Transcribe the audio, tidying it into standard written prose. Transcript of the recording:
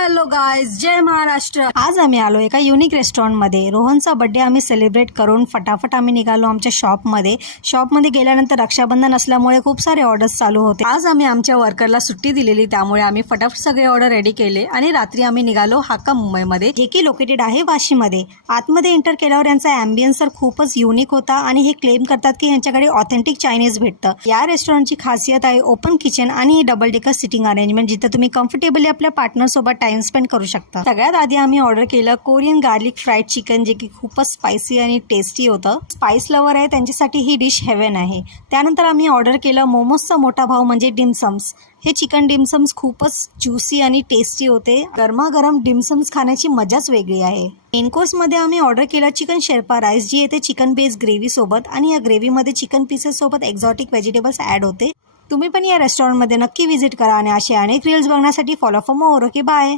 Hello guys, जय महाराष्ट्र। आज आम्ही आलो एका युनिक रेस्टॉरंटमध्ये। रोहनचा बर्थडे आम्ही सेलिब्रेट करून फटाफट आम्ही निघालो आमच्या शॉपमध्ये गेल्यानंतर रक्षाबंधन असल्यामुळे खूप सारे ऑर्डर्स चालू होते। आज आम्ही आमच्या वर्करला सुट्टी दिलेली, त्यामुळे आम्ही फटाफट सगळे ऑर्डर रेडी केले आणि रात्री आम्ही निघालो हाका मुंबईमध्ये, जे की लोकेटेड आहे वाशीमध्ये। आतमध्ये एंटर केल्यावर यांचा ॲम्बियन्स तर खूपच युनिक होता आणि हे क्लेम करतात की यांच्याकडे ऑथेंटिक चायनीज भेटतं। या रेस्टॉरंटची खासियत आहे ओपन किचन आणि डबल डेकर सिटिंग अरेंजमेंट, जिथे तुम्ही कम्फर्टेबली आपल्या पार्टनर सोबत टाइम स्पेंड करू शकता। सगळ्यात आधी आम्ही ऑर्डर केलं कोरियन गार्लिक फ्राईड चिकन, जे की खूपच स्पायसी आणि टेस्टी होतं। स्पाइस लवर आहे त्यांच्यासाठी ही डिश हेवन आहे। त्यानंतर आम्ही ऑर्डर केलं मोमोजचा मोठा भाव म्हणजे डिमसम्स। हे चिकन डिमसम्स खूपच ज्युसी आणि टेस्टी होते। गरमागरम डिमसम्स खाण्याची मजाच वेगळी आहे। मेन कोर्समध्ये आम्ही ऑर्डर केलं चिकन शेर्पा राईस, जी येते चिकन बेस ग्रेव्ही सोबत, आणि या ग्रेव्हीमध्ये चिकन पीसेस सोबत एक्झॉटिक व्हेजिटेबल्स ॲड होते। तुम्ही पण या रेस्टॉरंटमध्ये नक्की व्हिजिट करा आणि असे अनेक रील्स बघण्यासाठी follow for more. Okay, bye.